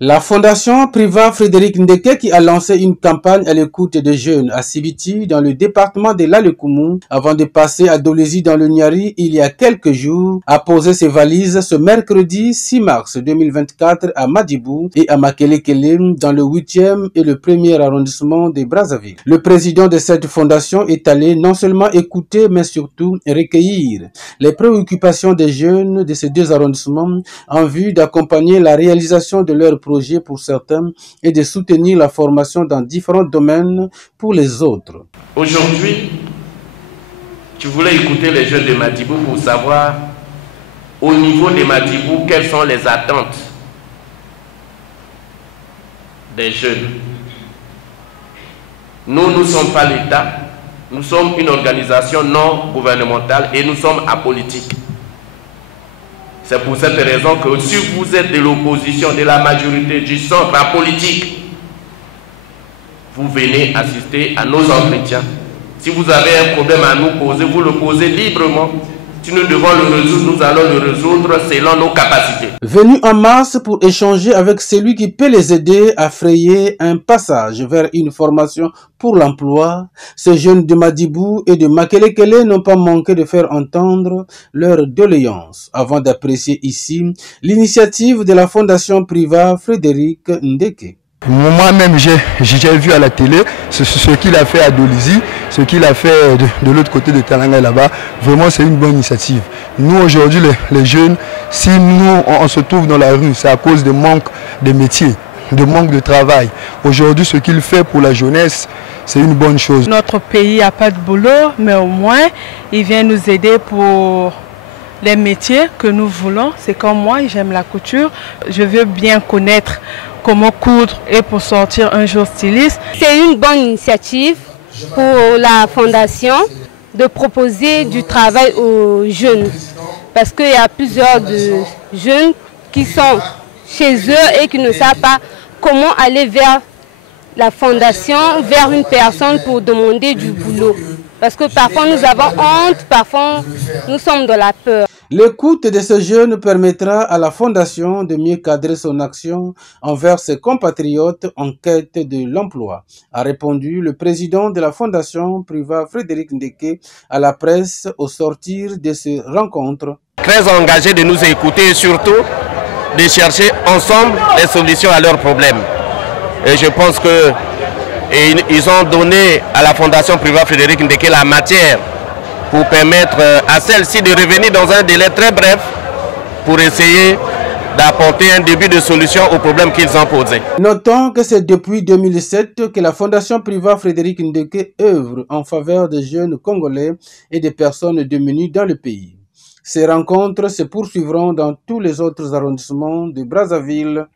La fondation Priva Frédéric Ndeke, qui a lancé une campagne à l'écoute des jeunes à Sibiti dans le département de l'Alekoumou avant de passer à Dolezi dans le Niari il y a quelques jours, a posé ses valises ce mercredi 6 mars 2024 à Madibou et à Makelekele dans le 8e et le 1er arrondissement de Brazzaville. Le président de cette fondation est allé non seulement écouter mais surtout recueillir les préoccupations des jeunes de ces deux arrondissements en vue d'accompagner la réalisation de leurs projets pour certains et de soutenir la formation dans différents domaines pour les autres. Aujourd'hui, tu voulais écouter les jeunes de Madibou pour savoir au niveau de Madibou quelles sont les attentes des jeunes. Nous ne sommes pas l'État, nous sommes une organisation non gouvernementale et nous sommes apolitiques. C'est pour cette raison que si vous êtes de l'opposition, de la majorité, du centre apolitique, vous venez assister à nos entretiens. Si vous avez un problème à nous poser, vous le posez librement. Si nous devons le résoudre, nous allons le résoudre selon nos capacités. Venus en masse pour échanger avec celui qui peut les aider à frayer un passage vers une formation pour l'emploi, ces jeunes de Madibou et de Makelekele n'ont pas manqué de faire entendre leurs doléances avant d'apprécier ici l'initiative de la Fondation Priva Frédéric Ndeke. Moi-même, j'ai vu à la télé ce qu'il a fait à Dolezi, ce qu'il a fait de l'autre côté de Talanga là-bas. Vraiment, c'est une bonne initiative. Nous, aujourd'hui, les jeunes, si nous, on se trouve dans la rue, c'est à cause de manque de métier, de manque de travail. Aujourd'hui, ce qu'il fait pour la jeunesse, c'est une bonne chose. Notre pays n'a pas de boulot, mais au moins, il vient nous aider pour les métiers que nous voulons. C'est comme moi, j'aime la couture. Je veux bien connaître comment coudre et pour sortir un jour styliste. C'est une bonne initiative pour la fondation de proposer du travail aux jeunes. Parce qu'il y a plusieurs de jeunes qui sont chez eux et qui ne savent pas comment aller vers la fondation, vers une personne pour demander du boulot. Parce que parfois nous avons honte, parfois nous sommes dans la peur. L'écoute de ces jeunes permettra à la Fondation de mieux cadrer son action envers ses compatriotes en quête de l'emploi, a répondu le président de la Fondation Priva Frédéric Ndeke à la presse au sortir de ces rencontres. Très engagés de nous écouter et surtout de chercher ensemble des solutions à leurs problèmes. Et je pense qu'ils ont donné à la Fondation Priva Frédéric Ndeke la matière pour permettre à celle-ci de revenir dans un délai très bref pour essayer d'apporter un début de solution aux problèmes qu'ils ont posés. Notons que c'est depuis 2007 que la Fondation Priva Frédéric Ndeke œuvre en faveur des jeunes Congolais et des personnes démunies dans le pays. Ces rencontres se poursuivront dans tous les autres arrondissements de Brazzaville